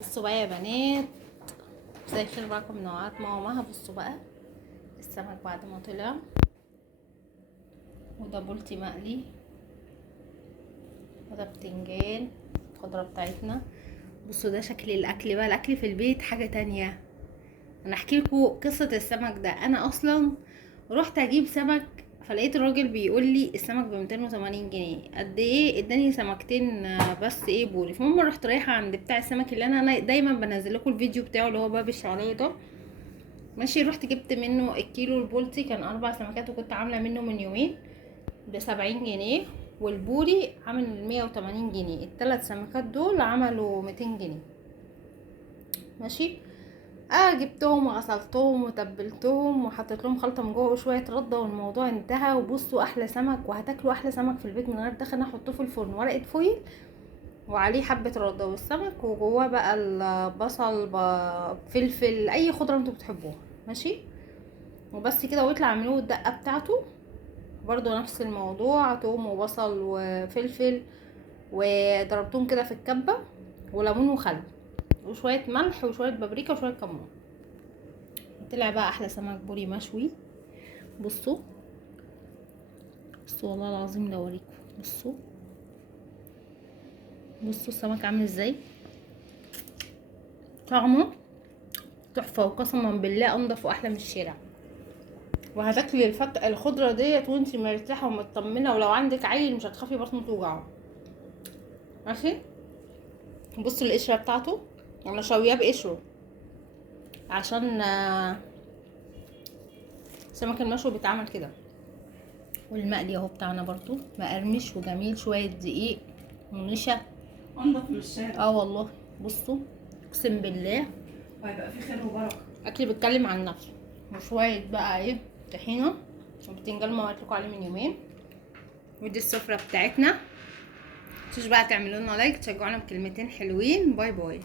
بصوا بقى يا بنات، زي الخير معاكم من نوعات ماما. بصوا بقى السمك بعد ما طلع، وده بولتي مقلي، وده بتنجان الخضرة بتاعتنا. بصوا ده شكل الاكل بقى. الاكل في البيت حاجة تانية. انا احكي لكم قصة السمك ده. انا اصلا رحت اجيب سمك، فلقيت الراجل بيقول لي السمك ب 280 جنيه. قد ايه؟ اداني سمكتين بس ايه بوري. فالمهم رحت رايحه عند بتاع السمك اللي انا دايما بنزل لكم الفيديو بتاعه، اللي هو باب الشعريه ده. ماشي، رحت جبت منه الكيلو البولتي، كان 4 سمكات، وكنت عامله منه من يومين ب70 جنيه، والبوري عامل 180 جنيه. ال3 سمكات دول عملوا 200 جنيه. ماشي، جبتهم وغسلتهم وتبلتهم وحطيت لهم خلطه من جوه وشويه رده، والموضوع انتهى. وبصوا احلى سمك، وهتاكلوا احلى سمك في البيت من غير دخل. احطه في الفرن ورقه فويل وعليه حبه رده والسمك، وجواه بقى البصل فلفل، اي خضره انتوا بتحبوها. ماشي، وبس كده. ويطلع اعملوه الدقه بتاعته برضو نفس الموضوع، توم وبصل وفلفل، وضربتهم كده في الكبه، وليمون وخل وشويه ملح وشويه بابريكا وشويه كمون. طلع بقى احلى سمك بوري مشوي. بصوا بصوا والله العظيم لو اوريكم. بصوا بصوا السمك عامل ازاي، طعمه تحفه، وقسما بالله انضف واحلى من الشارع. وهتاكلي الخضره ديت وانتي مرتاحه ومطمنه، ولو عندك عيل مش هتخافي بطنه توجعه. ماشي، بصوا القشره بتاعته، انا شوياه بقشره عشان السمك المشوي بيتعمل كده. والمقلي اهو بتاعنا برضو مقرمش وجميل، شويه دقيق ونشا، انضف من الشارع. والله. بصوا اقسم بالله وهيبقى في خير وبركه. اكل بيتكلم عن نفسه. وشويه بقى ايه، طحينه وبتنجان ما قلت لكم عليه من يومين. ودي السفره بتاعتنا. متنسوش بقى تعملوا لنا لايك، تشجعونا بكلمتين حلوين. باي باي.